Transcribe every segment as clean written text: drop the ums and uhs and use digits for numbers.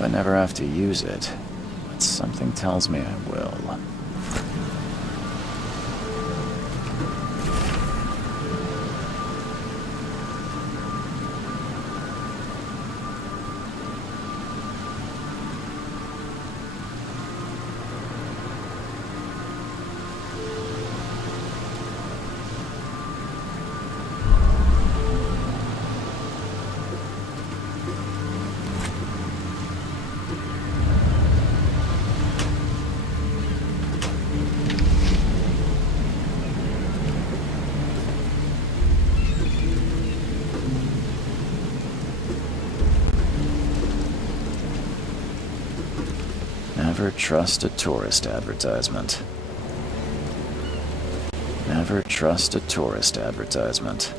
I never have to use it, but something tells me I will. Never trust a tourist advertisement. Never trust a tourist advertisement.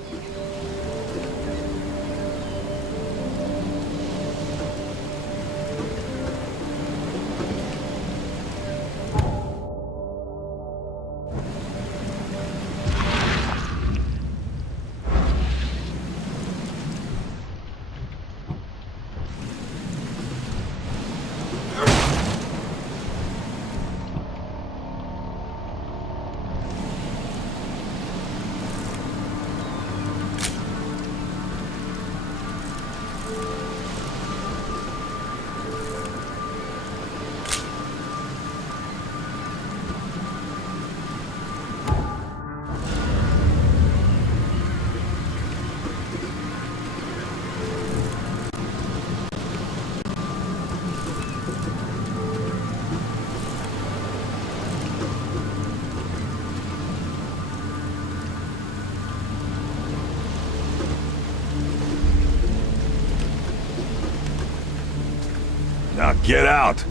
Now get out!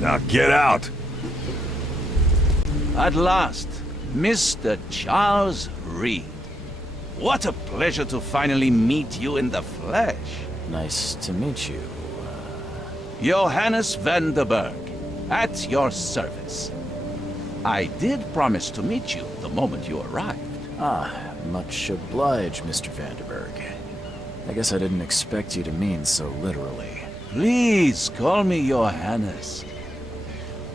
Now get out! At last, Mr. Charles Reed. What a pleasure to finally meet you in the flesh. Nice to meet you. Johannes Vanderberg, at your service. I did promise to meet you the moment you arrived. Ah, much obliged, Mr. Vanderberg. I guess I didn't expect you to mean so literally. Please call me Johannes.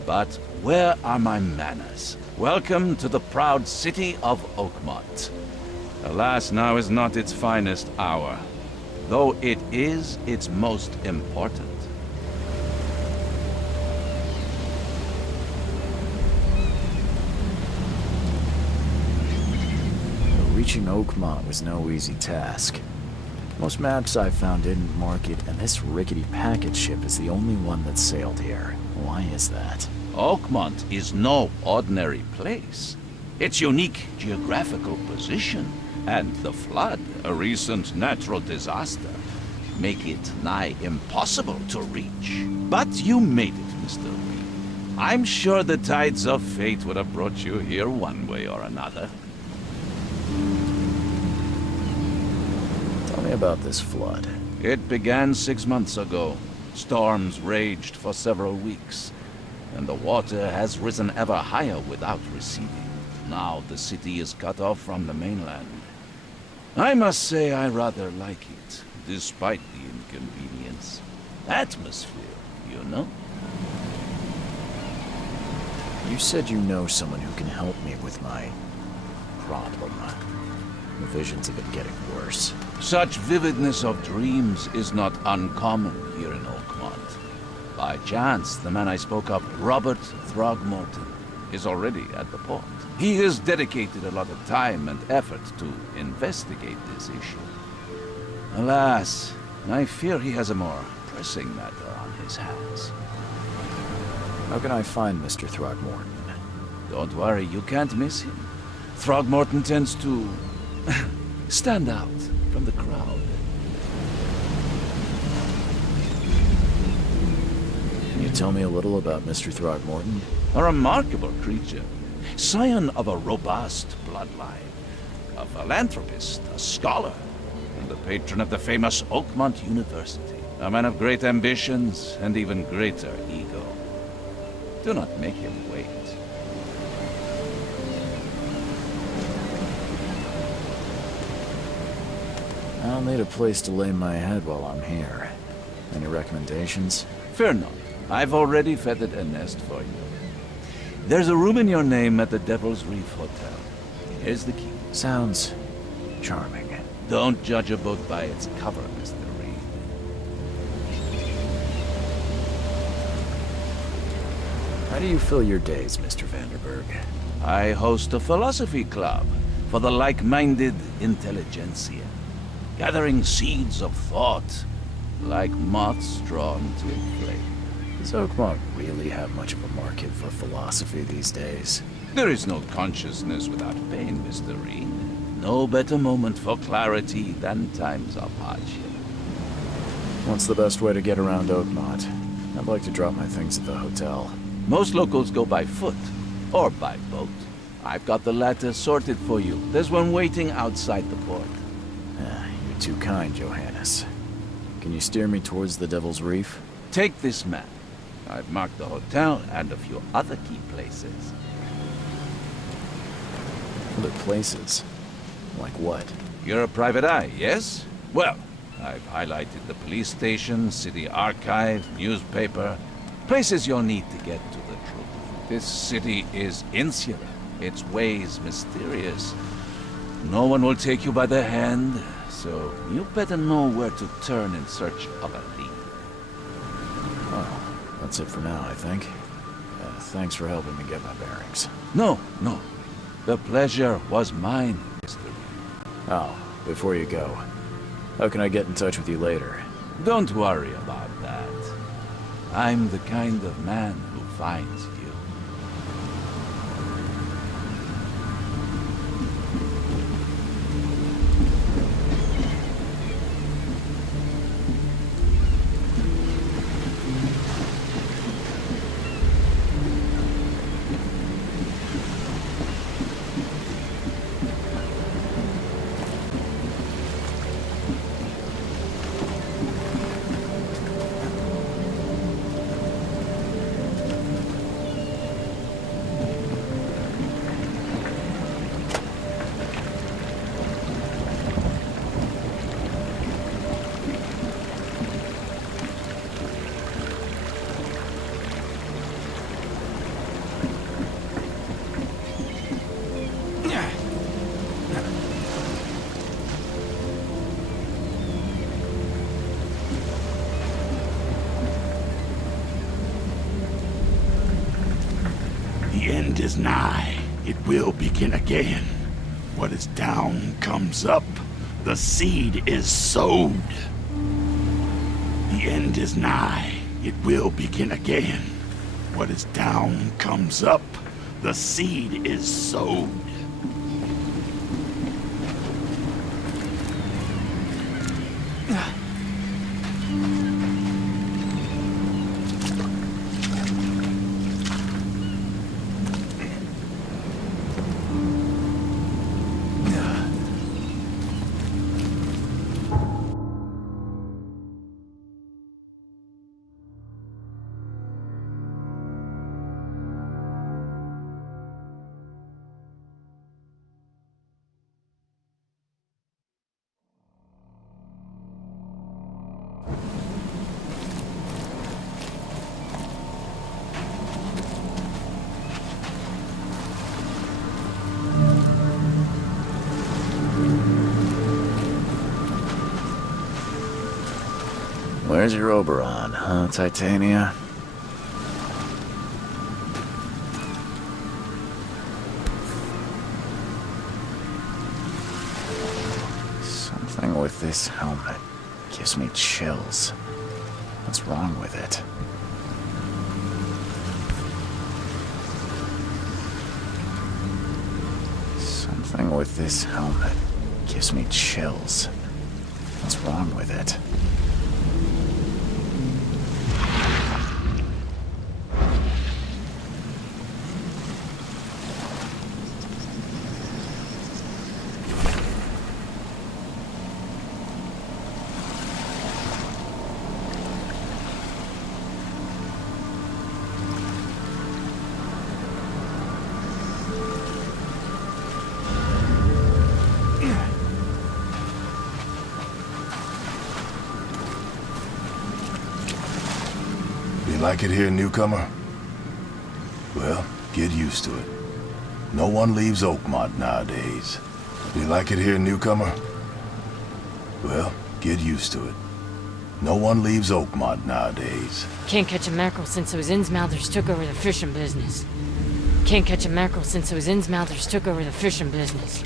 But where are my manners? Welcome to the proud city of Oakmont. Alas, now is not its finest hour, though it is its most important. Reaching Oakmont was no easy task. Most maps I found didn't mark it, and this rickety packet ship is the only one that sailed here. Why is that? Oakmont is no ordinary place. Its unique geographical position and the flood, a recent natural disaster, make it nigh impossible to reach. But you made it, Mr. Reed. I'm sure the tides of fate would have brought you here one way or another. Tell me about this flood. It began 6 months ago. Storms raged for several weeks, and the water has risen ever higher without receding. Now the city is cut off from the mainland. I must say I rather like it, despite the inconvenience. Atmosphere, you know? You said you know someone who can help me with my problem. The visions have been getting worse. Such vividness of dreams is not uncommon here in Oakmont. By chance, the man I spoke of, Robert Throgmorton, is already at the port. He has dedicated a lot of time and effort to investigate this issue. Alas, I fear he has a more pressing matter on his hands. How can I find Mr. Throgmorton? Don't worry, you can't miss him. Throgmorton tends to stand out from the crowd. Can you tell me a little about Mr. Throgmorton? A remarkable creature, scion of a robust bloodline, a philanthropist, a scholar, and the patron of the famous Oakmont University. A man of great ambitions and even greater ego. Do not make him wait. I'll need a place to lay my head while I'm here. Any recommendations? Fear not. I've already feathered a nest for you. There's a room in your name at the Devil's Reef Hotel. Here's the key. Sounds charming. Don't judge a book by its cover, Mr. Reed. How do you fill your days, Mr. Vanderberg? I host a philosophy club for the like-minded intelligentsia, gathering seeds of thought like moths drawn to a flame. Does Oakmont really have much of a market for philosophy these days? There is no consciousness without pain, Mr. Reed. No better moment for clarity than times of hardship. What's the best way to get around Oakmont? I'd like to drop my things at the hotel. Most locals go by foot or by boat. I've got the latter sorted for you. There's one waiting outside the port. You're too kind, Johannes. Can you steer me towards the Devil's Reef? Take this map. I've marked the hotel and a few other key places. Other places? Like what? You're a private eye, yes? Well, I've highlighted the police station, city archive, newspaper, places you'll need to get to the truth. This city is insular, its ways mysterious. No one will take you by the hand, so you better know where to turn in search of a lead. Oh, that's it for now, I think. Thanks for helping me get my bearings. No. The pleasure was mine, Mr. Reed. Oh, before you go, how can I get in touch with you later? Don't worry about that. I'm the kind of man who finds you. The end is nigh. It will begin again. What is down comes up. The seed is sowed. The end is nigh. It will begin again. What is down comes up. The seed is sowed. Where's your Oberon, huh, Titania? Something with this helmet gives me chills. What's wrong with it? Something with this helmet gives me chills. What's wrong with it? You like it here, newcomer? Well, get used to it. No one leaves Oakmont nowadays. You like it here, newcomer? Well, get used to it. No one leaves Oakmont nowadays. Can't catch a mackerel since those Innsmouthers took over the fishing business. Can't catch a mackerel since those Innsmouthers took over the fishing business.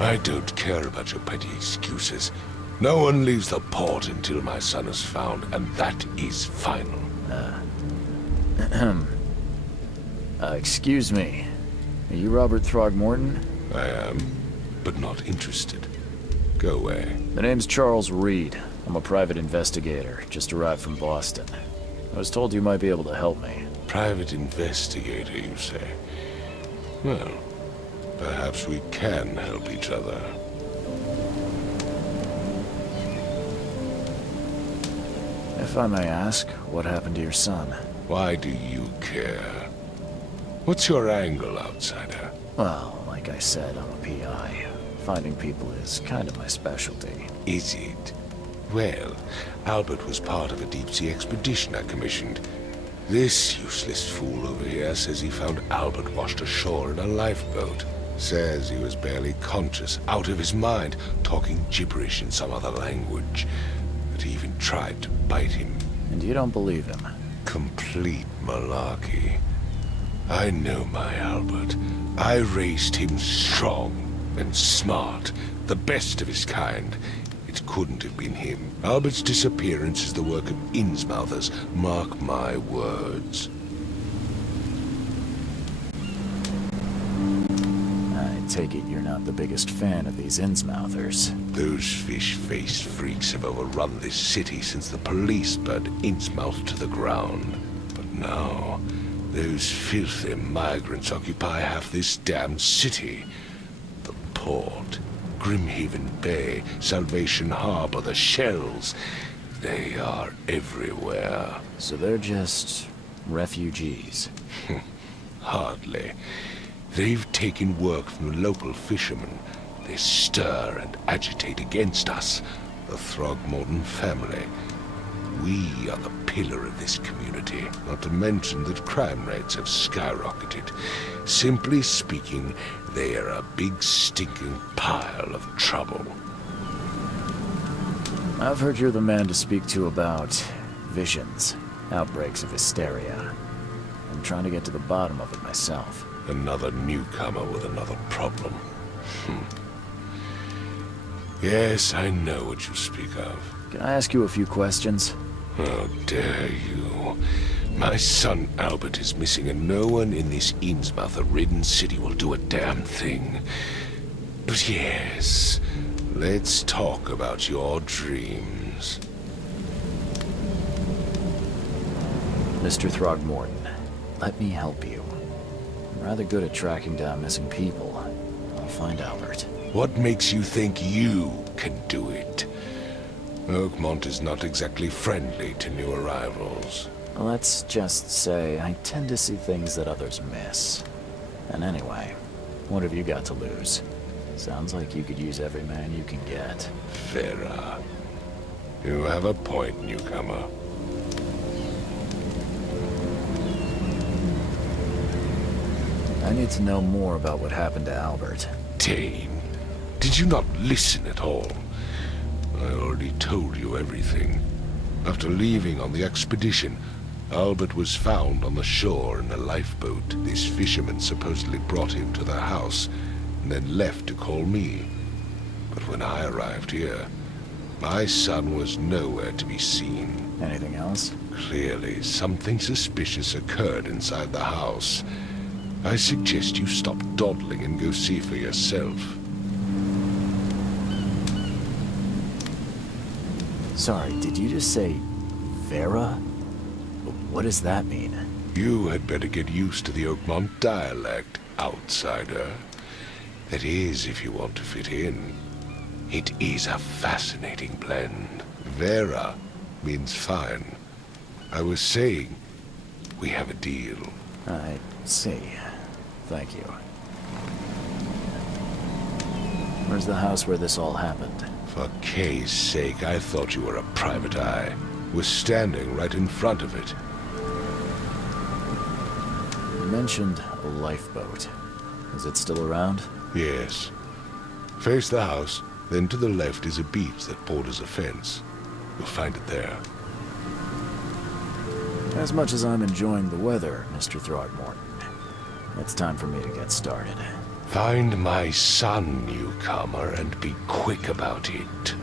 I don't care about your petty excuses. No one leaves the port until my son is found, and that is final. Excuse me. Are you Robert Throgmorton? I am, but not interested. Go away. The name's Charles Reed. I'm a private investigator, just arrived from Boston. I was told you might be able to help me. Private investigator, you say? Well, perhaps we can help each other. If I may ask, what happened to your son? Why do you care? What's your angle, outsider? Well, like I said, I'm a PI. Finding people is kind of my specialty. Is it? Well, Albert was part of a deep-sea expedition I commissioned. This useless fool over here says he found Albert washed ashore in a lifeboat. Says he was barely conscious, out of his mind, talking gibberish in some other language. That he even tried to bite him. And you don't believe him? Complete malarkey. I know my Albert. I raised him strong and smart, the best of his kind. It couldn't have been him. Albert's disappearance is the work of Innsmouthers. Mark my words. I take it you're not the biggest fan of these Innsmouthers. Those fish-faced freaks have overrun this city since the police burned Innsmouth to the ground. But now, those filthy migrants occupy half this damned city. The port, Grimhaven Bay, Salvation Harbor, the shells. They are everywhere. So they're just refugees. Hardly. They've taken work from the local fishermen. They stir and agitate against us, the Throgmorton family. We are the pillar of this community, not to mention that crime rates have skyrocketed. Simply speaking, they are a big stinking pile of trouble. I've heard you're the man to speak to about visions, outbreaks of hysteria. I'm trying to get to the bottom of it myself. Another newcomer with another problem. Yes, I know what you speak of. Can I ask you a few questions? How dare you? My son Albert is missing, and no one in this Innsmouth-ridden city will do a damn thing. But yes, let's talk about your dreams. Mr. Throgmorton, let me help you. I'm rather good at tracking down missing people. I'll find Albert. What makes you think you can do it? Oakmont is not exactly friendly to new arrivals. Let's just say I tend to see things that others miss. And anyway, what have you got to lose? Sounds like you could use every man you can get. Vera, you have a point, newcomer. I need to know more about what happened to Albert. Dane, did you not listen at all? I already told you everything. After leaving on the expedition, Albert was found on the shore in a lifeboat. This fisherman supposedly brought him to their house, and then left to call me. But when I arrived here, my son was nowhere to be seen. Anything else? Clearly, something suspicious occurred inside the house. I suggest you stop dawdling and go see for yourself. Sorry, did you just say Vera? What does that mean? You had better get used to the Oakmont dialect, outsider. That is, if you want to fit in. It is a fascinating blend. Vera means fine. I was saying, we have a deal. I see. Thank you. Where's the house where this all happened? For Kay's sake, I thought you were a private eye. Was standing right in front of it. You mentioned a lifeboat. Is it still around? Yes. Face the house, then to the left is a beach that borders a fence. You'll find it there. As much as I'm enjoying the weather, Mr. Throgmorton, it's time for me to get started. Find my son, newcomer, and be quick about it.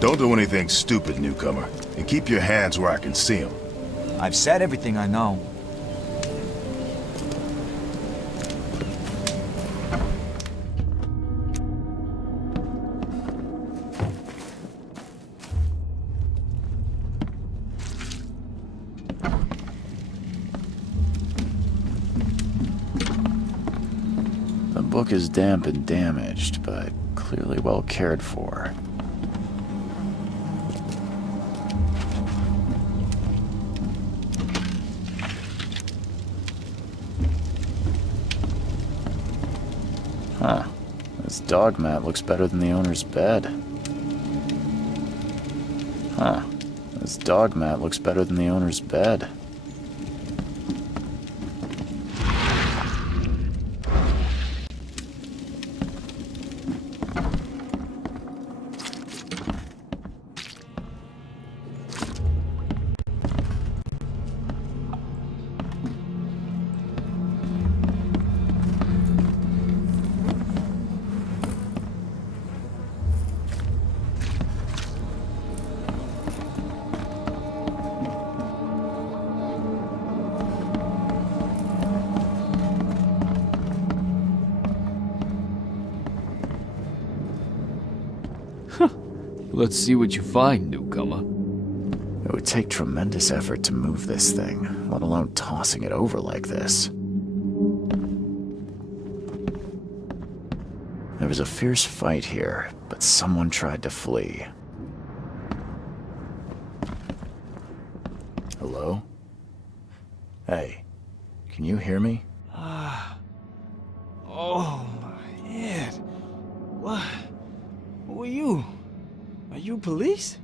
Don't do anything stupid, newcomer. And keep your hands where I can see them. I've said everything I know. The book is damp and damaged, but clearly well cared for. Huh. This dog mat looks better than the owner's bed. Huh. This dog mat looks better than the owner's bed. Let's see what you find, newcomer. It would take tremendous effort to move this thing, let alone tossing it over like this. There was a fierce fight here, but someone tried to flee. Hello? Hey, can you hear me? Oh, my head. What? Who are you? Are you police?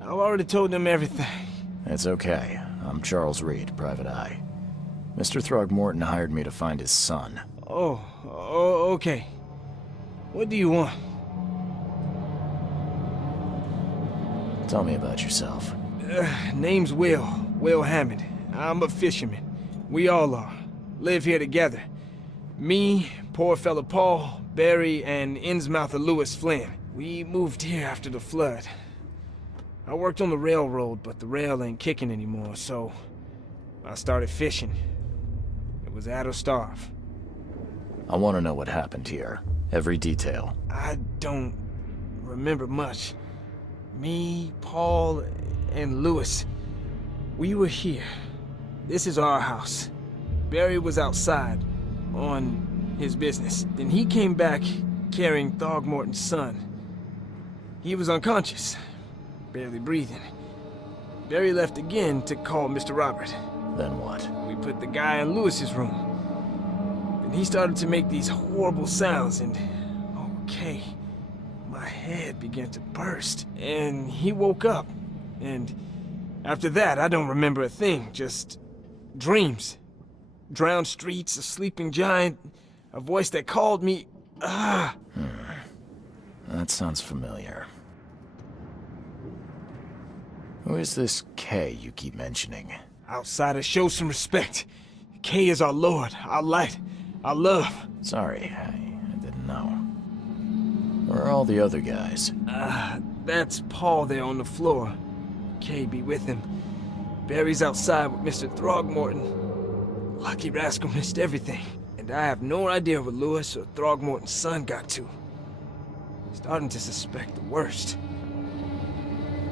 I've already told them everything. It's okay. I'm Charles Reed, Private Eye. Mr. Throgmorton hired me to find his son. Oh, okay. What do you want? Tell me about yourself. Name's Will Hammond. I'm a fisherman. We all are. Live here together. Me, poor fella Paul, Barry, and Innsmouther Lewis Flynn. We moved here after the flood. I worked on the railroad, but the rail ain't kicking anymore, so I started fishing. It was at or starve. I want to know what happened here. Every detail. I don't remember much. Me, Paul, and Lewis, we were here. This is our house. Barry was outside, on his business. Then he came back carrying Throgmorton's son. He was unconscious, barely breathing. Barry left again to call Mr. Robert. Then what? We put the guy in Lewis's room. Then he started to make these horrible sounds and... okay, my head began to burst. And he woke up. And after that, I don't remember a thing, just dreams. Drowned streets, a sleeping giant, a voice that called me... That sounds familiar. Who is this K you keep mentioning? Outsiders, show some respect. K is our lord, our light, our love. Sorry, I didn't know. Where are all the other guys? That's Paul there on the floor. K be with him. Barry's outside with Mr. Throgmorton. Lucky rascal missed everything. And I have no idea what Lewis or Throgmorton's son got to. Starting to suspect the worst.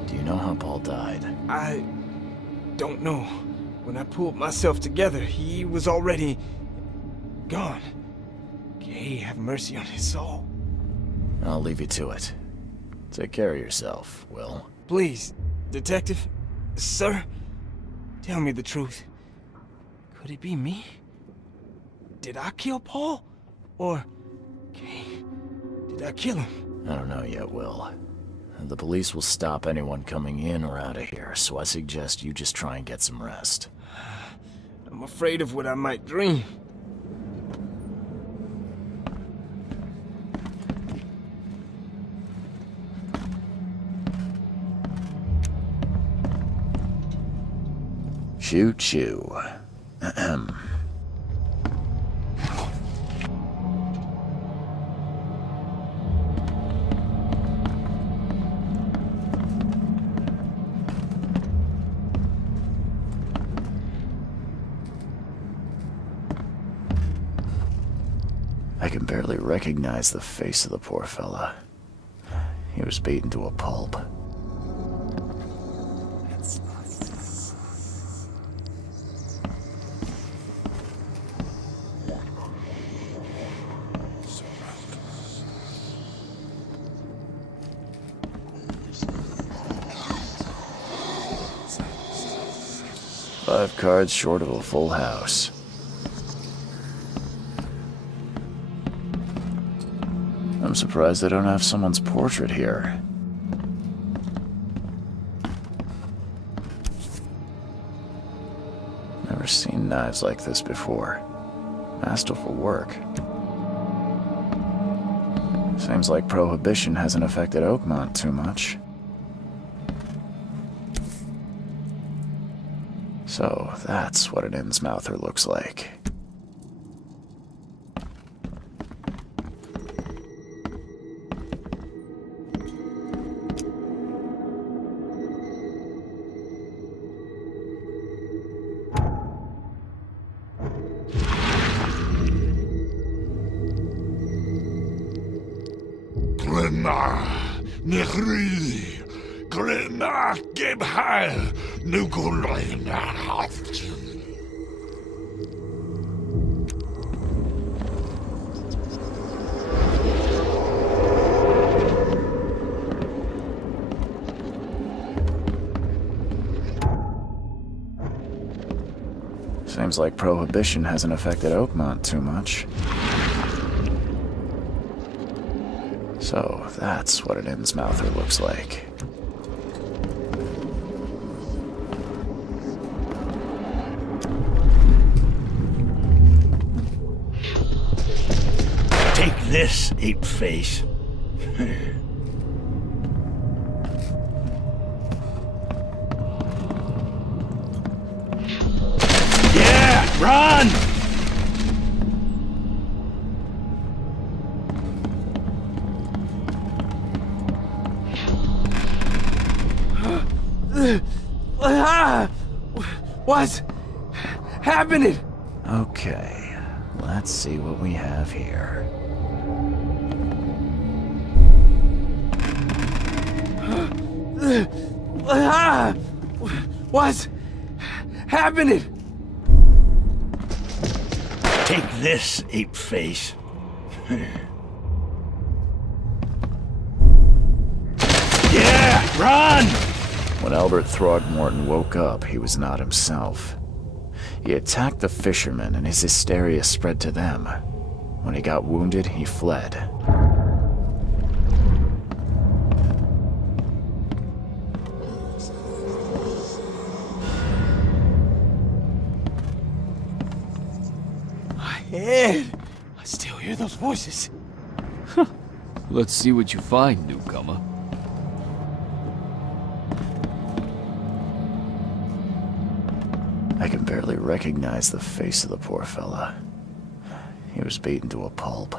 Do you know how Paul died? I don't know. When I pulled myself together, he was already gone. May have mercy on his soul. I'll leave you to it. Take care of yourself, Will. Please, Detective, sir, tell me the truth. Could it be me? Did I kill Paul? Or, okay, did I kill him? I don't know yet, Will. The police will stop anyone coming in or out of here, so I suggest you just try and get some rest. I'm afraid of what I might dream. Choo choo. Ahem. I can barely recognize the face of the poor fella. He was beaten to a pulp. Five cards short of a full house. I'm surprised they don't have someone's portrait here. Never seen knives like this before. Masterful work. Seems like Prohibition hasn't affected Oakmont too much. So that's what an Innsmouther looks like. Nechri, Krema, Gebhal, Nukulina. Seems like Prohibition hasn't affected Oakmont too much. So, that's what an Innsmouther looks like. Take this, ape face. Yeah, run! What's happening? Okay, let's see what we have here. What's happening? Take this, ape face. Yeah, run! When Albert Throgmorton woke up, he was not himself. He attacked the fishermen, and his hysteria spread to them. When he got wounded, he fled. My head. I still hear those voices. Let's see what you find, newcomer. I can barely recognize the face of the poor fella. He was beaten to a pulp.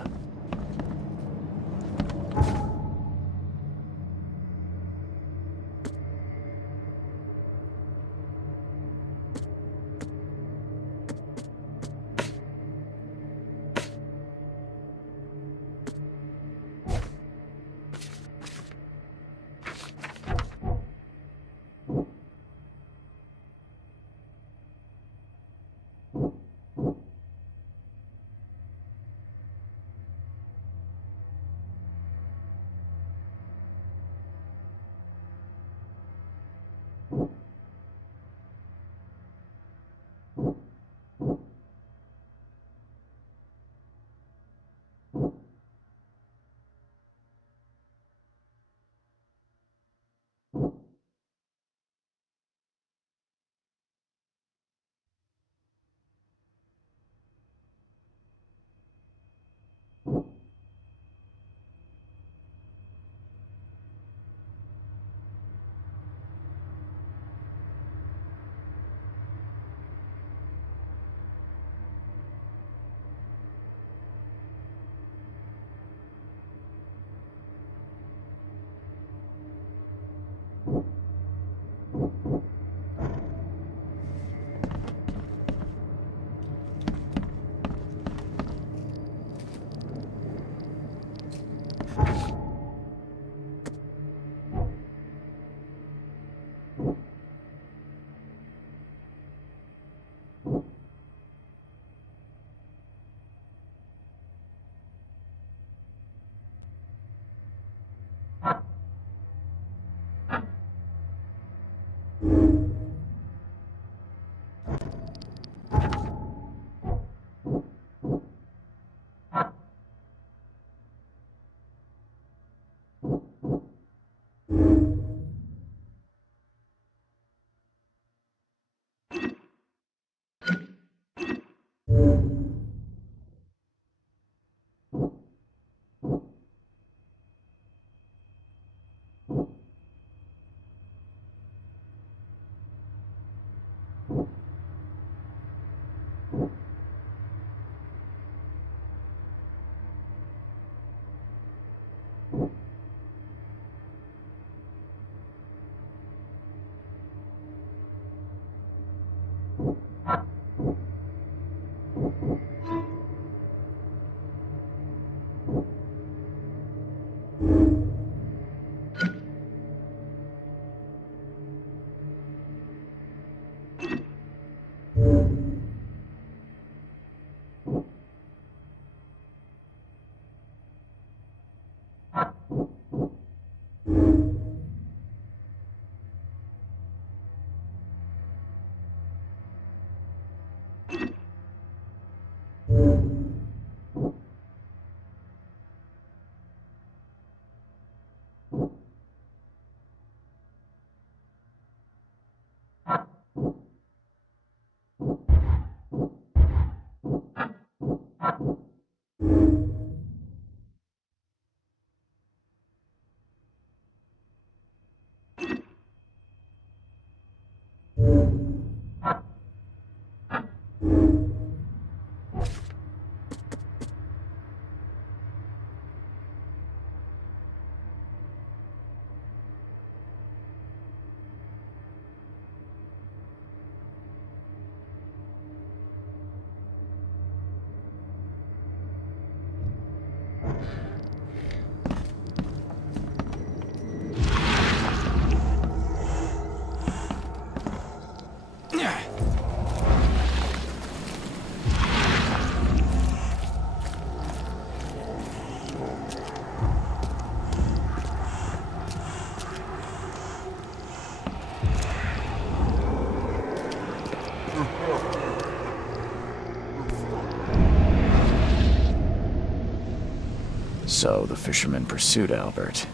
So the fisherman pursued Albert,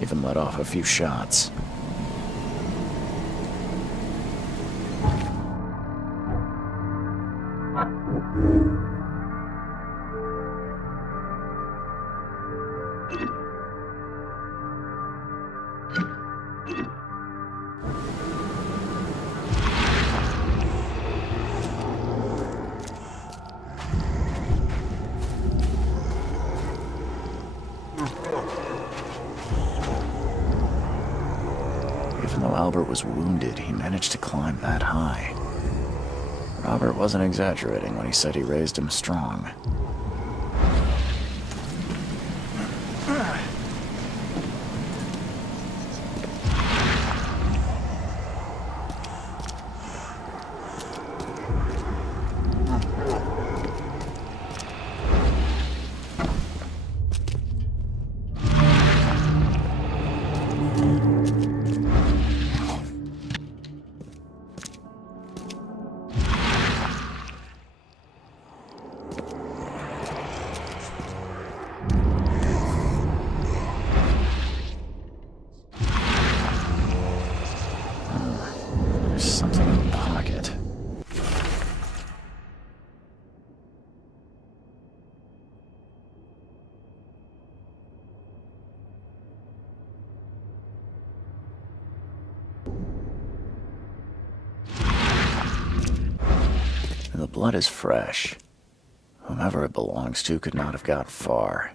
even let off a few shots. Even though Albert was wounded, he managed to climb that high. Robert wasn't exaggerating when he said he raised him strong. There's something in the pocket. The blood is fresh. Whomever it belongs to could not have got far.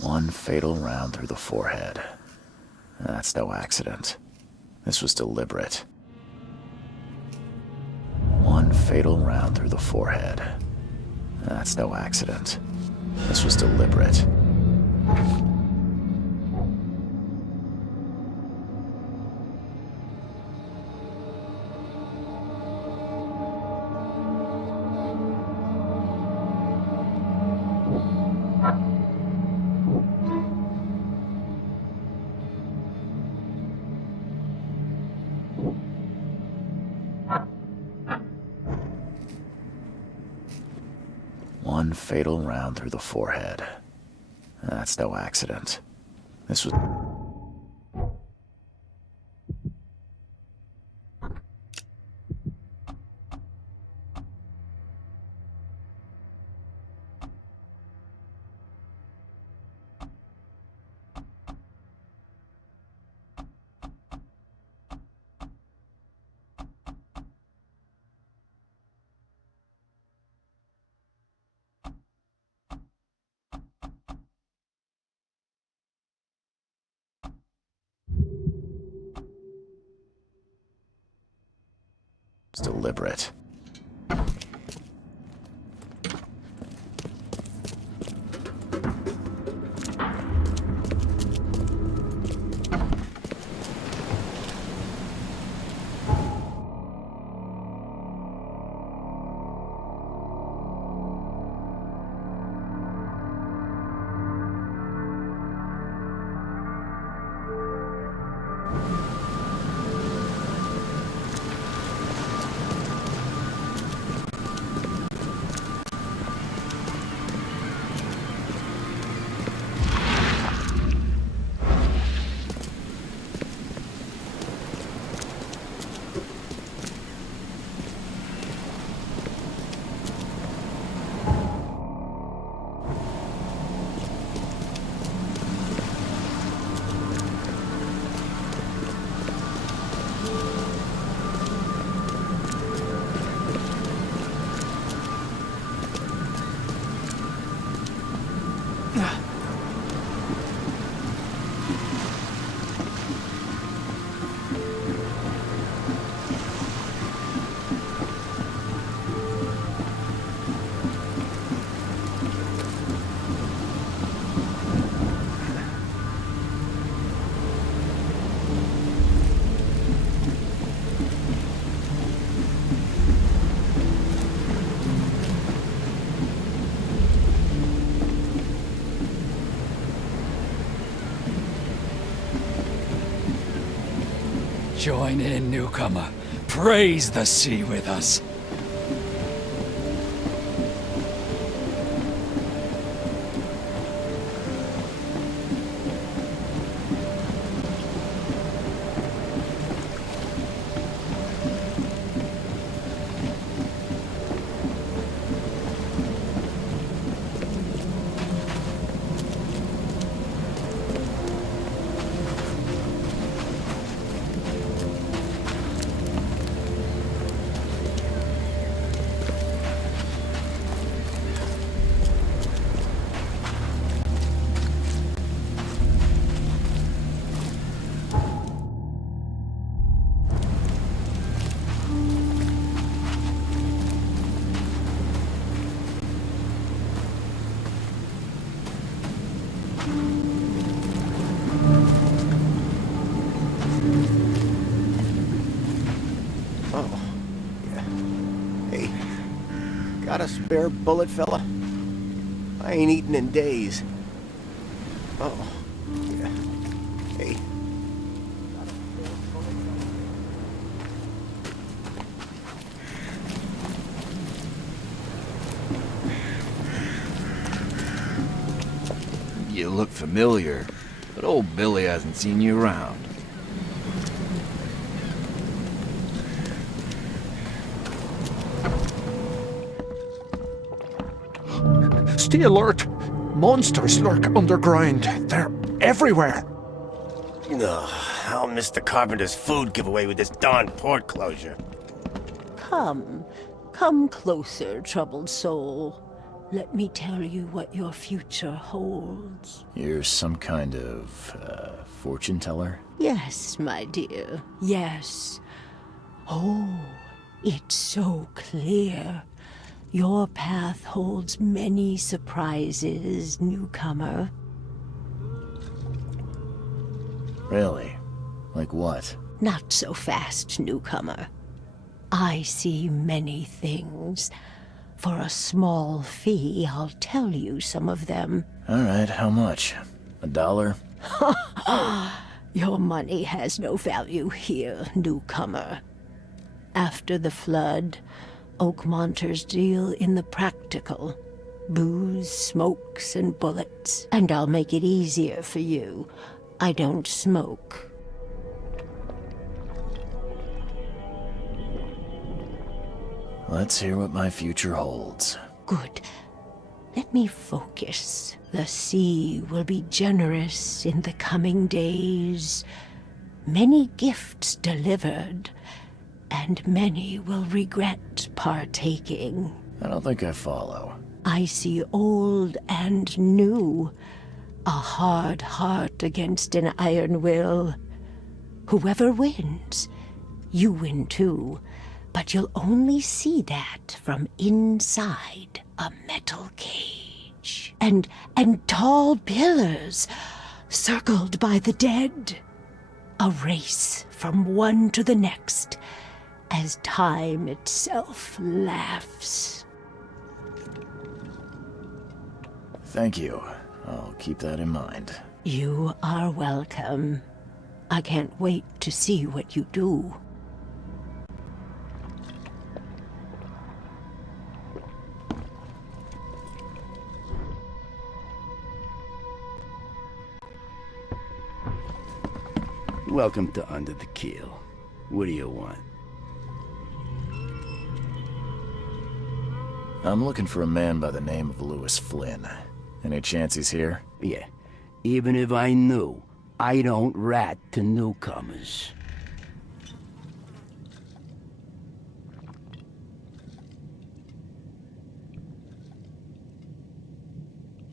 One fatal round through the forehead. That's no accident. This was deliberate. One fatal round through the forehead. That's no accident. This was deliberate. One fatal round through the forehead. That's no accident. This was... It's deliberate. Join in, newcomer. Praise the sea with us. Got a spare bullet, fella? I ain't eaten in days. Oh, yeah. Hey. You look familiar, but old Billy hasn't seen you around. Stay alert! Monsters lurk underground. They're everywhere. Ugh, I'll miss the carpenter's food giveaway with this darn port closure. Come closer, troubled soul. Let me tell you what your future holds. You're some kind of, fortune teller? Yes, my dear, yes. Oh, it's so clear. Your path holds many surprises, newcomer. Really? Like what? Not so fast, newcomer. I see many things. For a small fee, I'll tell you some of them. All right, how much? $1? Your money has no value here, newcomer. After the flood, Oakmonters deal in the practical. Booze, smokes, and bullets. And I'll make it easier for you. I don't smoke. Let's hear what my future holds. Good. Let me focus. The sea will be generous in the coming days. Many gifts delivered, and many will regret partaking. I don't think I follow. I see old and new. A hard heart against an iron will. Whoever wins, you win too. But you'll only see that from inside a metal cage. And tall pillars circled by the dead. A race from one to the next as time itself laughs. Thank you. I'll keep that in mind. You are welcome. I can't wait to see what you do. Welcome to Under the Keel. What do you want? I'm looking for a man by the name of Lewis Flynn. Any chance he's here? Yeah. Even if I knew, I don't rat to newcomers.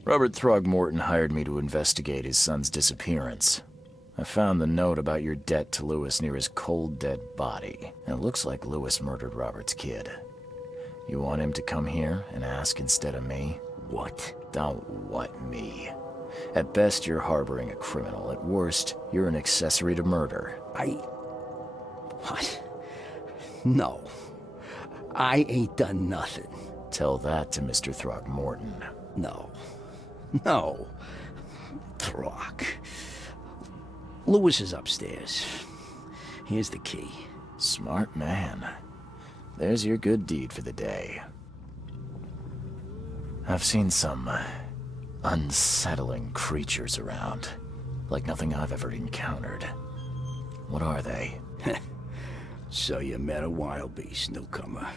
Robert Throgmorton hired me to investigate his son's disappearance. I found the note about your debt to Lewis near his cold, dead body. And it looks like Lewis murdered Robert's kid. You want him to come here and ask instead of me? What? Don't what me. At best, you're harboring a criminal. At worst, you're an accessory to murder. What? No. I ain't done nothing. Tell that to Mr. Throgmorton. No. Throg. Lewis is upstairs. Here's the key. Smart man. There's your good deed for the day. I've seen some unsettling creatures around, like nothing I've ever encountered. What are they? So you met a wild beast, newcomer.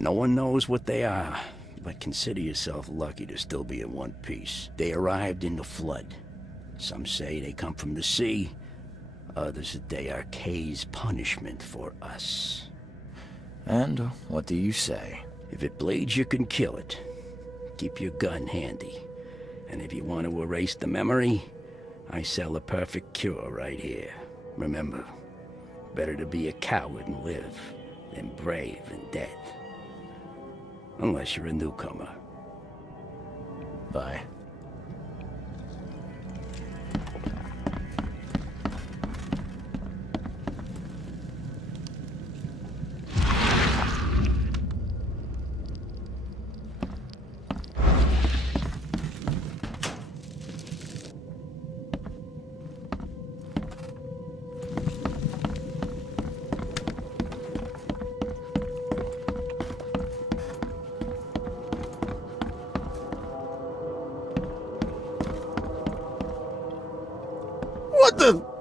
No one knows what they are, but consider yourself lucky to still be in one piece. They arrived in the flood. Some say they come from the sea. Others that they are Kay's punishment for us. And what do you say? If it bleeds, you can kill it. Keep your gun handy. And if you want to erase the memory, I sell a perfect cure right here. Remember, better to be a coward and live than brave and dead. Unless you're a newcomer. Bye.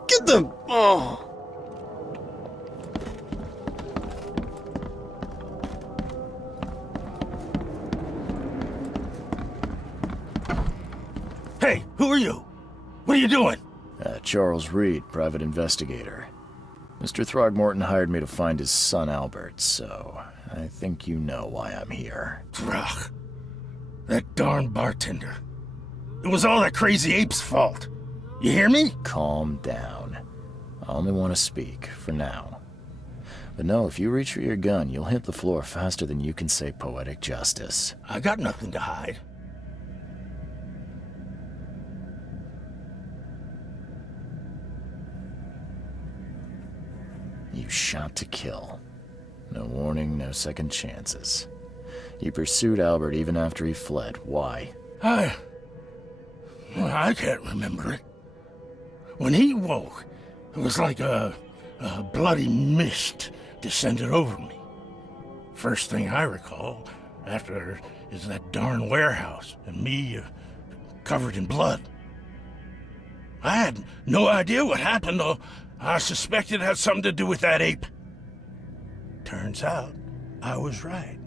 Get them! Oh! Hey, who are you? What are you doing? Charles Reed, private investigator. Mr. Throgmorton hired me to find his son Albert, so I think you know why I'm here. Throg. That darn bartender. It was all that crazy ape's fault. You hear me? Calm down. I only want to speak, for now. But no, if you reach for your gun, you'll hit the floor faster than you can say poetic justice. I got nothing to hide. You shot to kill. No warning, no second chances. You pursued Albert even after he fled. Why? I can't remember it. When he woke, it was like a bloody mist descended over me. First thing I recall after is that darn warehouse and me covered in blood. I had no idea what happened, though. I suspected it had something to do with that ape. Turns out, I was right.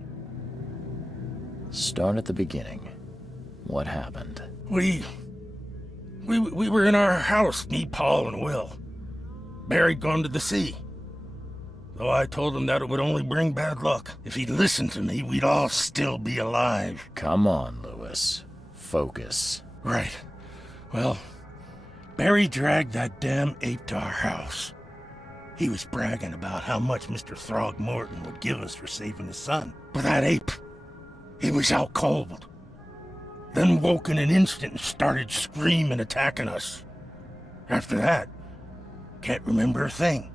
Start at the beginning. What happened? We were in our house, me, Paul, and Will. Barry'd gone to the sea. Though I told him that it would only bring bad luck. If he'd listened to me, we'd all still be alive. Come on, Lewis. Focus. Right. Well, Barry dragged that damn ape to our house. He was bragging about how much Mr. Throgmorton would give us for saving his son. But that ape, he was out cold. Then woke in an instant and started screaming, attacking us. After that, can't remember a thing.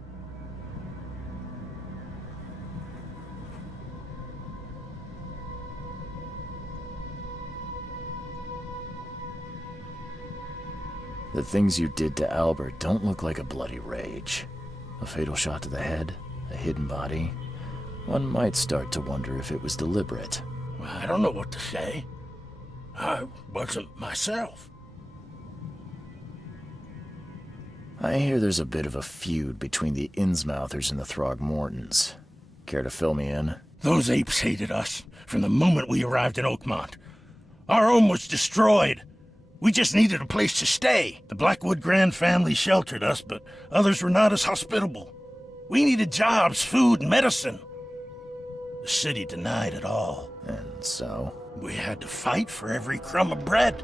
The things you did to Albert don't look like a bloody rage. A fatal shot to the head, a hidden body. One might start to wonder if it was deliberate. Well, I don't know what to say. I wasn't myself. I hear there's a bit of a feud between the Innsmouthers and the Throgmortons. Care to fill me in? Those apes hated us from the moment we arrived in Oakmont. Our home was destroyed. We just needed a place to stay. The Blackwood Grand family sheltered us, but others were not as hospitable. We needed jobs, food, and medicine. The city denied it all. And so? We had to fight for every crumb of bread.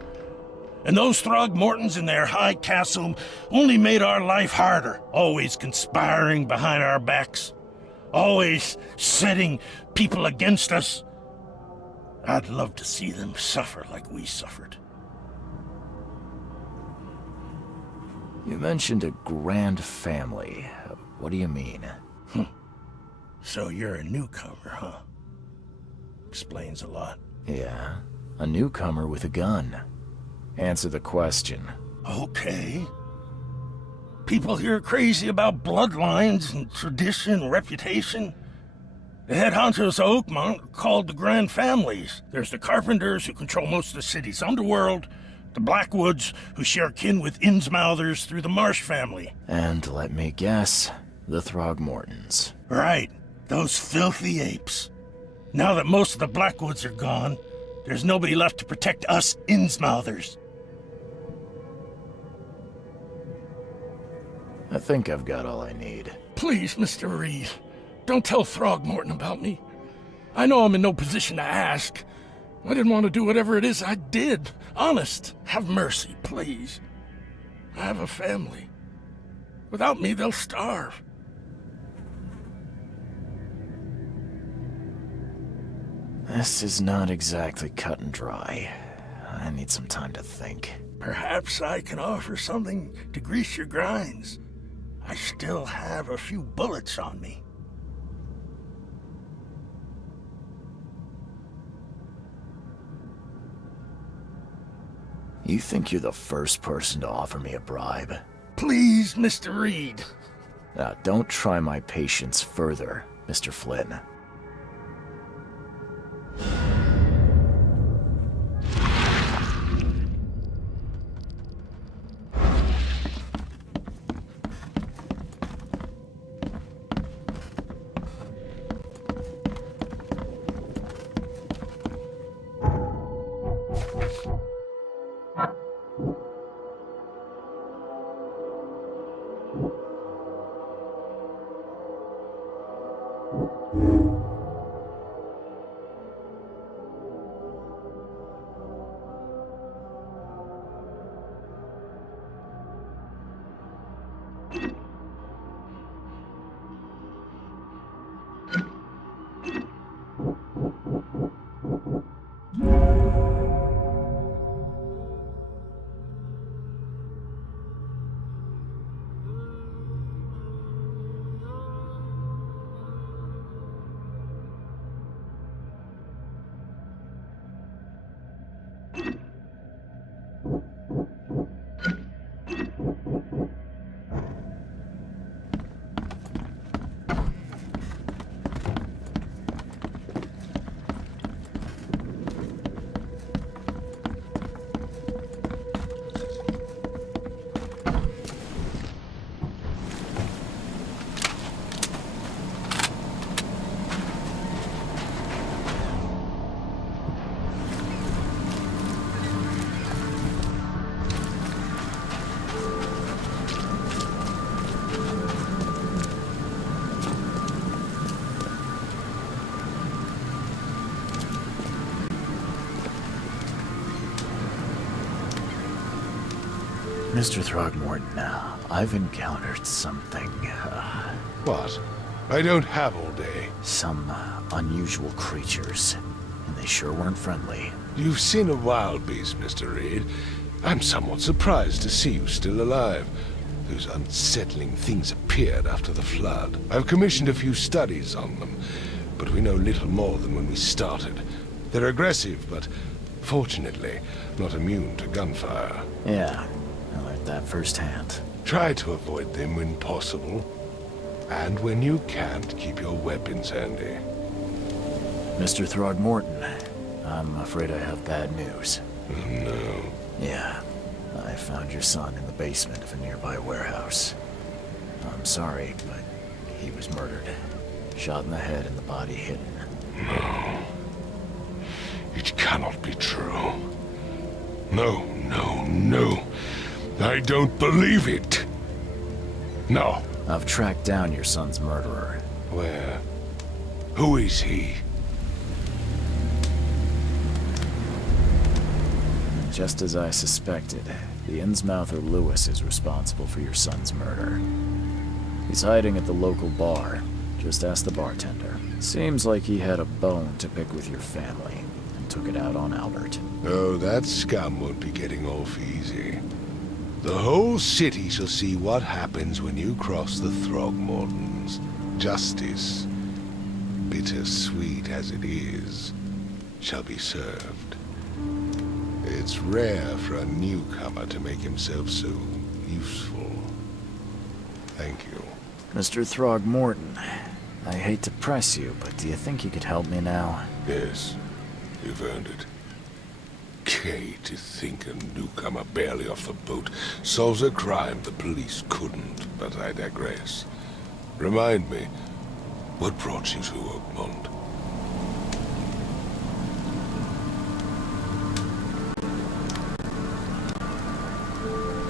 And those Throgmortons in their high castle only made our life harder, always conspiring behind our backs, always setting people against us. I'd love to see them suffer like we suffered. You mentioned a grand family. What do you mean? So you're a newcomer, huh? Explains a lot. Yeah, a newcomer with a gun. Answer the question. Okay. People here are crazy about bloodlines and tradition and reputation. The head honchos of Oakmont are called the Grand Families. There's the Carpenters, who control most of the city's underworld, the Blackwoods, who share kin with Innsmouthers through the Marsh family. And let me guess, the Throgmortons. Right, those filthy apes. Now that most of the Blackwoods are gone, there's nobody left to protect us Innsmouthers. I think I've got all I need. Please, Mr. Reed, don't tell Throgmorton about me. I know I'm in no position to ask. I didn't want to do whatever it is I did. Honest, have mercy, please. I have a family. Without me, they'll starve. This is not exactly cut and dry. I need some time to think. Perhaps I can offer something to grease your grinds. I still have a few bullets on me. You think you're the first person to offer me a bribe? Please, Mr. Reed. Now, don't try my patience further, Mr. Flynn. Mr. Throgmorton, I've encountered something What? I don't have all day. Some unusual creatures. And they sure weren't friendly. You've seen a wild beast, Mr. Reed. I'm somewhat surprised to see you still alive. Those unsettling things appeared after the flood. I've commissioned a few studies on them, but we know little more than when we started. They're aggressive, but fortunately not immune to gunfire. Yeah, I learned that firsthand. Try to avoid them when possible. And when you can't, keep your weapons handy. Mr. Throgmorton, I'm afraid I have bad news. Oh, no. Yeah, I found your son in the basement of a nearby warehouse. I'm sorry, but he was murdered. Shot in the head and the body hidden. No. It cannot be true. No, no, no. I don't believe it. No. I've tracked down your son's murderer. Where? Who is he? Just as I suspected, the Innsmouther Lewis is responsible for your son's murder. He's hiding at the local bar. Just ask the bartender. Seems like he had a bone to pick with your family, and took it out on Albert. Oh, that scum won't be getting off easy. The whole city shall see what happens when you cross the Throgmortons. Justice, bittersweet as it is, shall be served. It's rare for a newcomer to make himself so useful. Thank you. Mr. Throgmorton, I hate to press you, but do you think you could help me now? Yes, you've earned it. Gay to think a newcomer barely off the boat solves a crime the police couldn't, but I digress. Remind me, what brought you to Oakmont?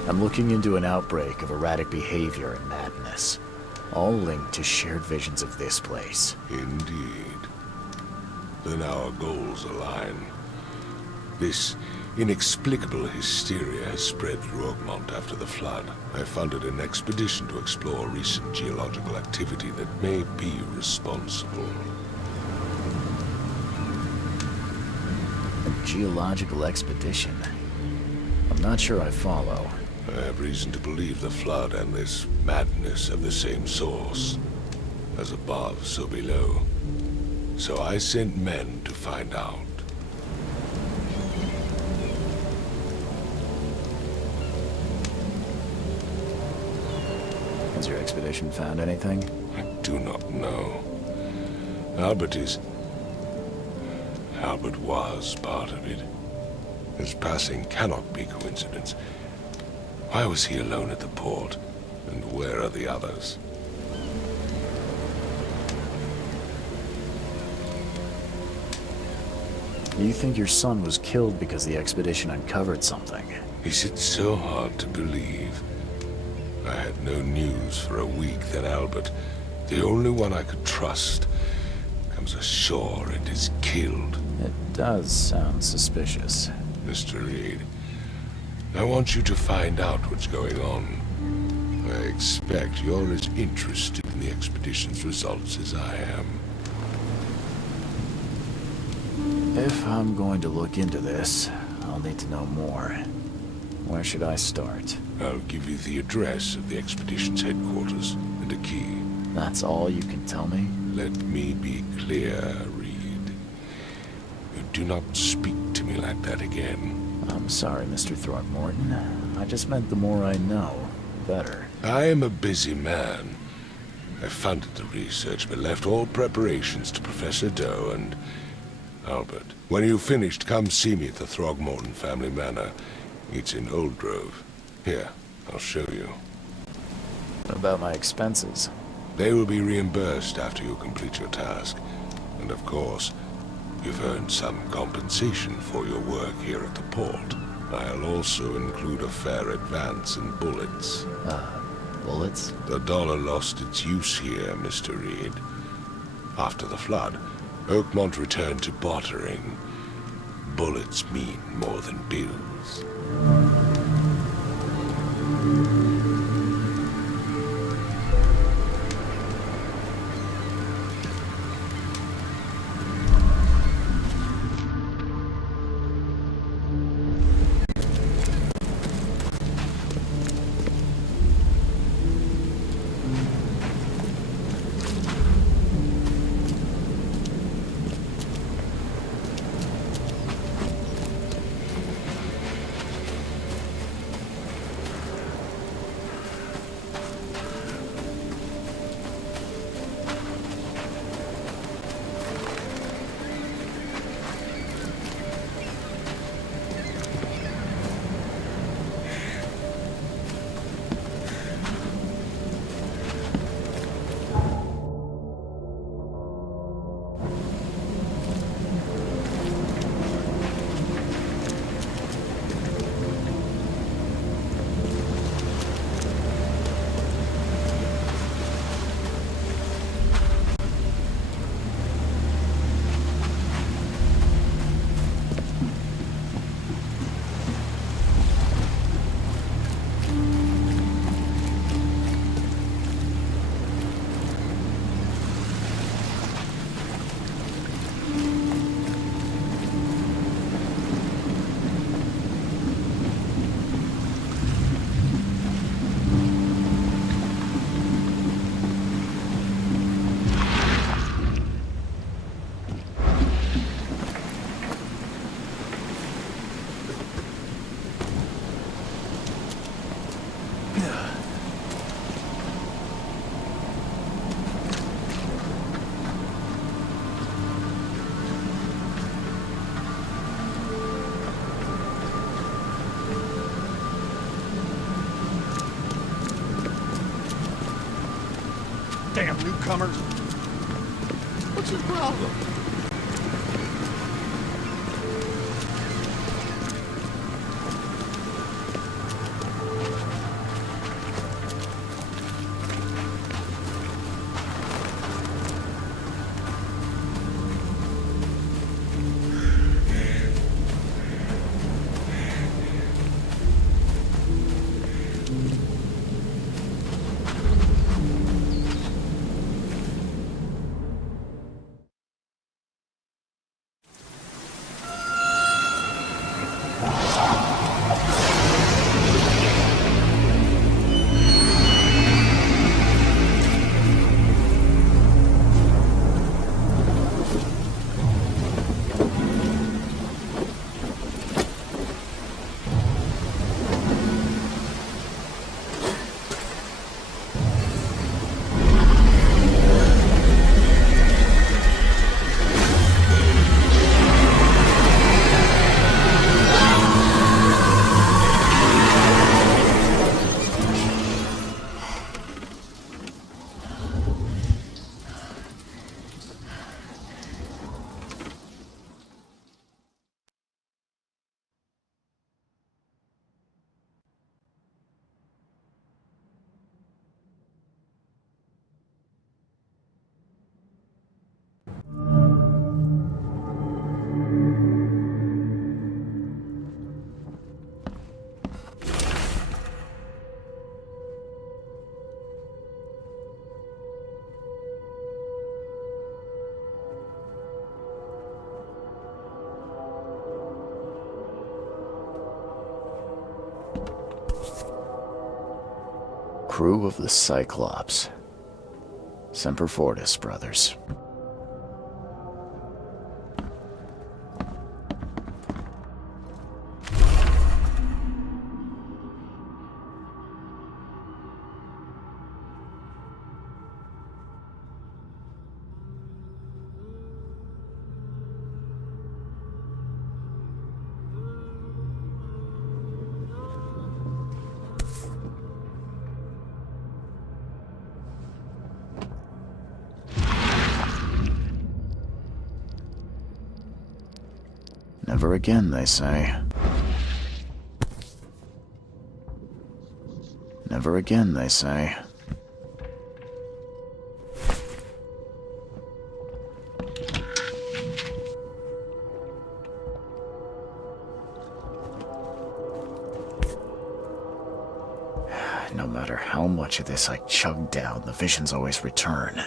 I'm looking into an outbreak of erratic behavior and madness, all linked to shared visions of this place. Indeed. Then our goals align. This inexplicable hysteria has spread through Oakmont after the flood. I funded an expedition to explore recent geological activity that may be responsible. A geological expedition? I'm not sure I follow. I have reason to believe the flood and this madness have the same source. As above, so below. So I sent men to find out. Has your expedition found anything? I do not know. Albert was part of it. His passing cannot be coincidence. Why was he alone at the port? And where are the others? You think your son was killed because the expedition uncovered something? Is it so hard to believe? I had no news for a week, then Albert, the only one I could trust, comes ashore and is killed. It does sound suspicious. Mr. Reed, I want you to find out what's going on. I expect you're as interested in the expedition's results as I am. If I'm going to look into this, I'll need to know more. Where should I start? I'll give you the address of the expedition's headquarters and a key. That's all you can tell me? Let me be clear, Reed. You do not speak to me like that again. I'm sorry, Mr. Throgmorton. I just meant the more I know, the better. I am a busy man. I funded the research, but left all preparations to Professor Doe and Albert. When you've finished, come see me at the Throgmorton family manor. It's in Old Grove. Here, I'll show you. What about my expenses? They will be reimbursed after you complete your task. And of course, you've earned some compensation for your work here at the port. I'll also include a fair advance in bullets. Bullets? The dollar lost its use here, Mr. Reed. After the flood, Oakmont returned to bartering. Bullets mean more than bills. newcomers. What's your problem? Crew of the Cyclops. Semper Fortis, brothers. Never again, they say. Never again, they say. No matter how much of this I chug down, the visions always return.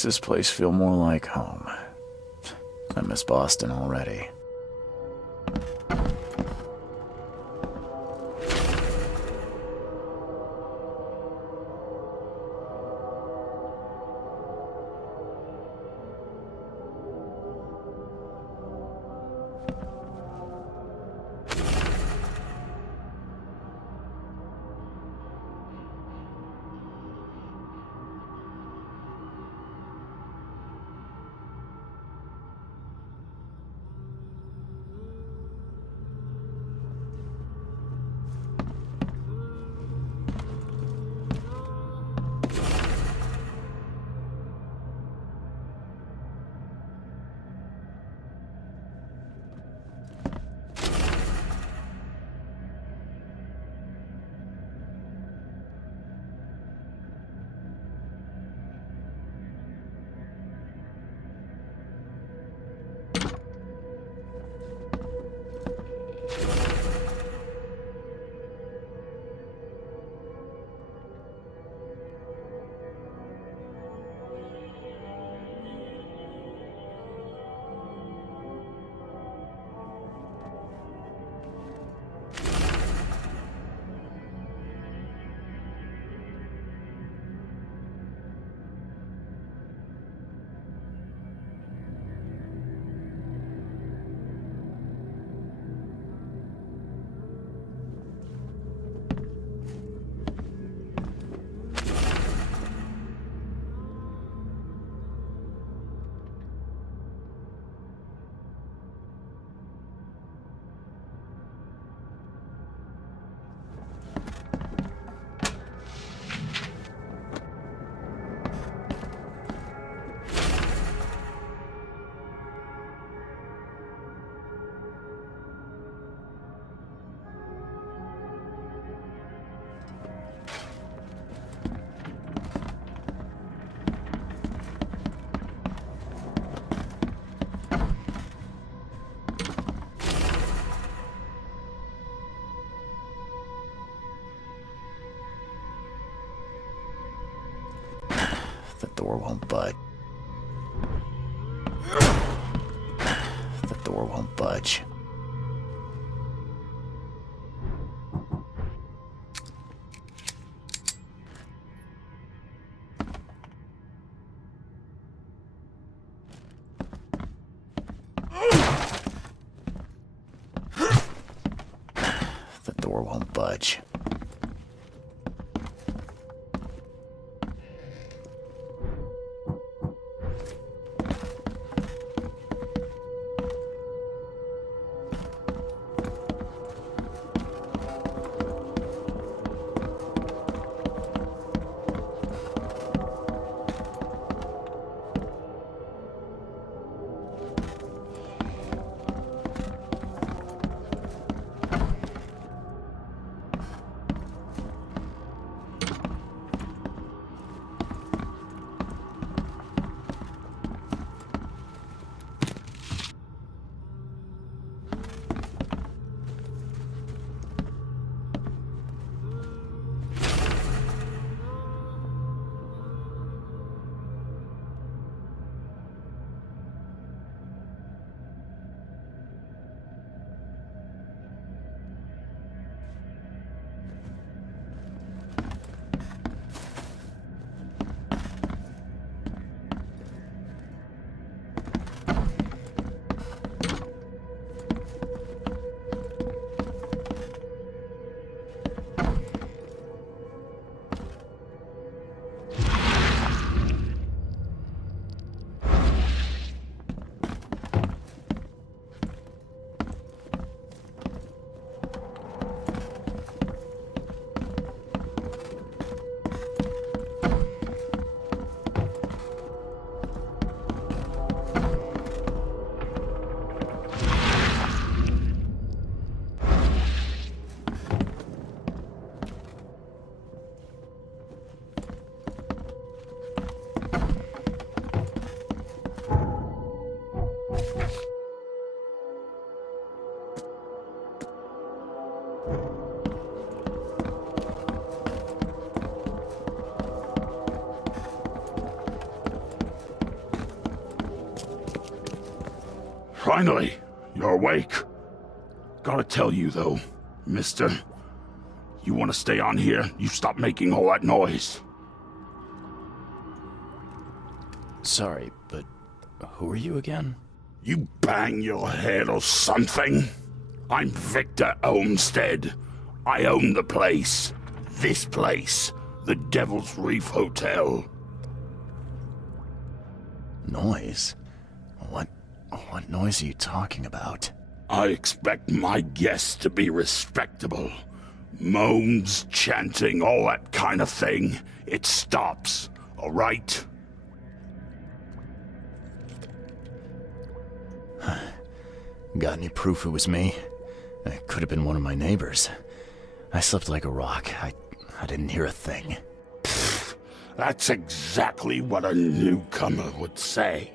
makes this place feel more like home. I miss Boston already. The door won't budge. The door won't budge. The door won't budge. Finally, you're awake. Gotta tell you, though, mister, you want to stay on here, you stop making all that noise. Sorry, but who are you again? You bang your head or something? I'm Victor Olmsted. I own the place. This place. The Devil's Reef Hotel. Noise? What noise are you talking about? I expect my guests to be respectable. Moans, chanting, all that kind of thing. It stops, all right? Got any proof it was me? It could have been one of my neighbors. I slept like a rock. I didn't hear a thing. That's exactly what a newcomer would say.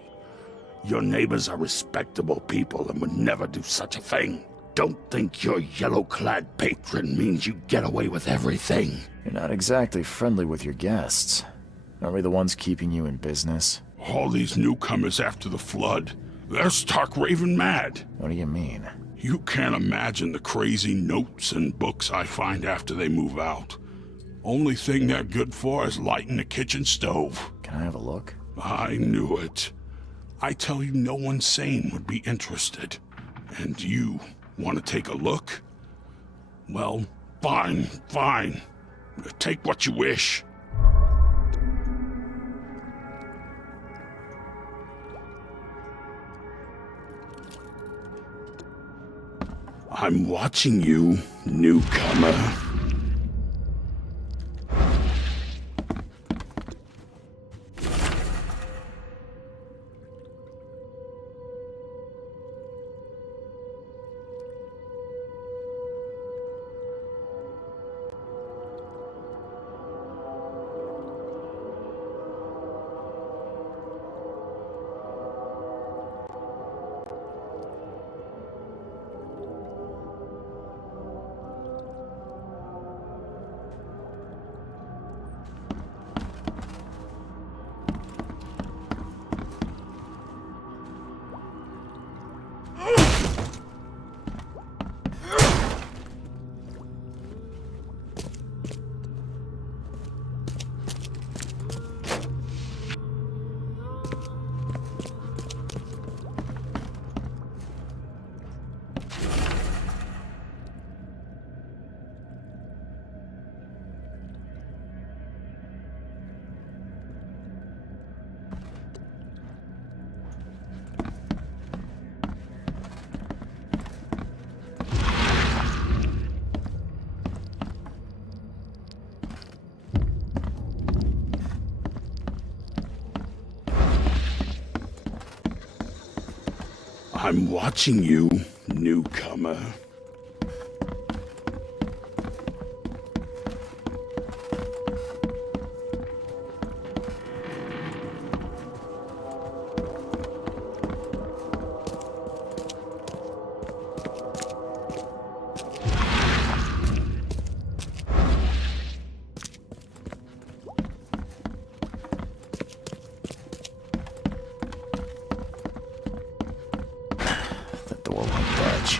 Your neighbors are respectable people and would never do such a thing. Don't think your yellow-clad patron means you get away with everything. You're not exactly friendly with your guests. Aren't we the ones keeping you in business? All these newcomers after the flood, they're stark raving mad. What do you mean? You can't imagine the crazy notes and books I find after they move out. Only thing they're good for is lighting the kitchen stove. Can I have a look? I knew it. I tell you, no one sane would be interested. And you want to take a look? Well, fine. Take what you wish. I'm watching you, newcomer. I'm watching you, newcomer. The door won't budge.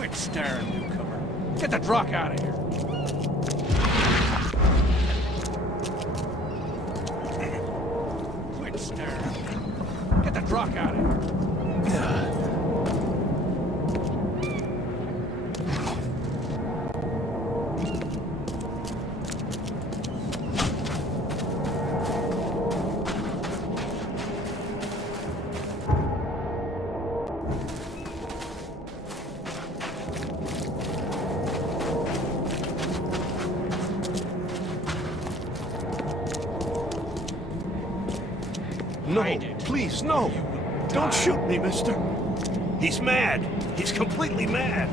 Quit staring, newcomer. Get the truck out of here. Quit staring. Get the truck out of here. No, please, no! Don't shoot me, mister! He's mad! He's completely mad!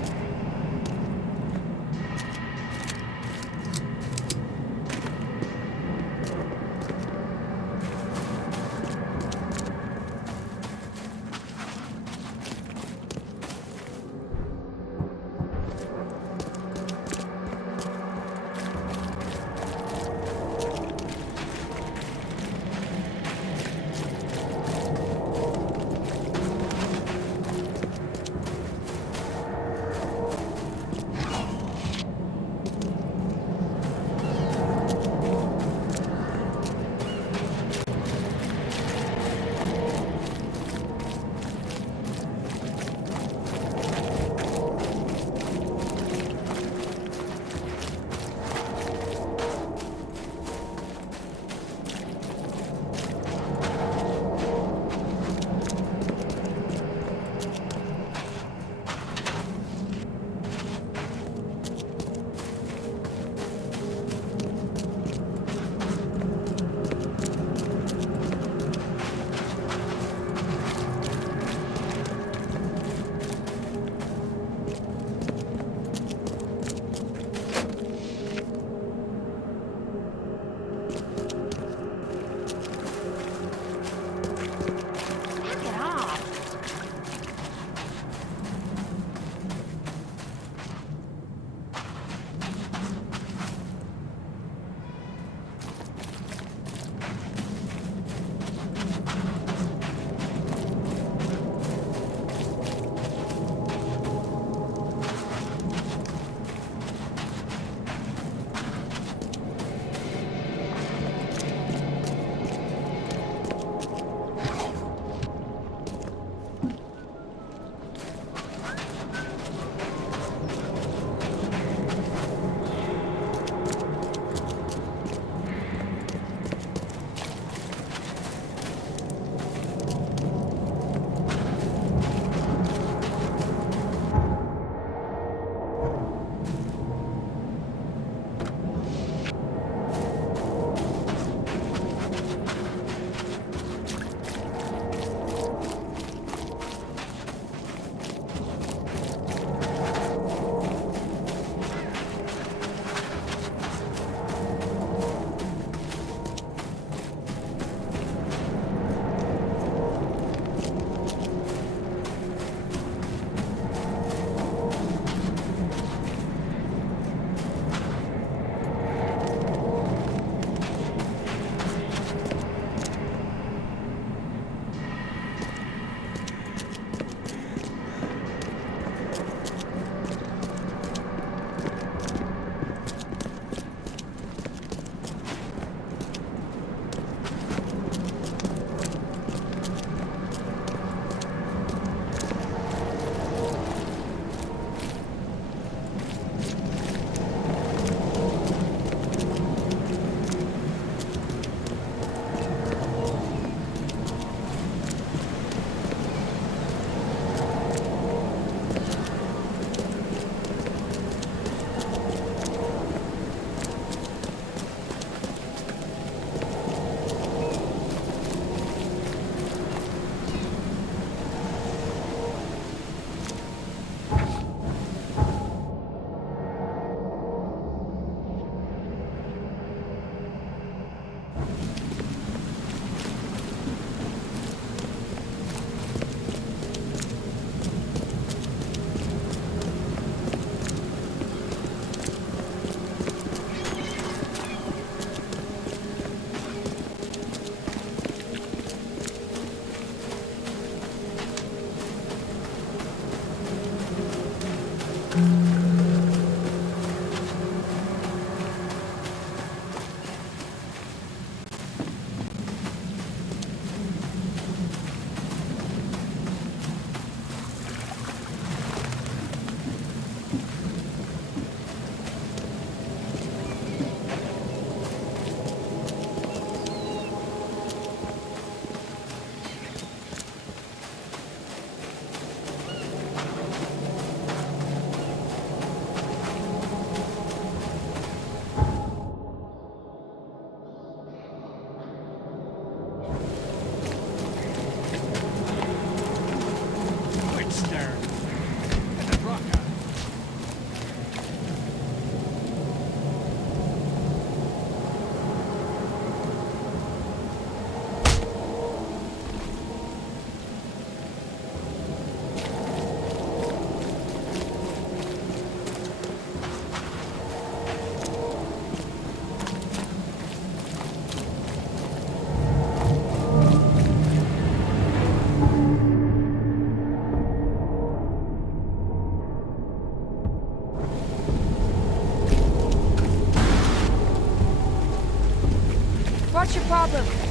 What's your problem?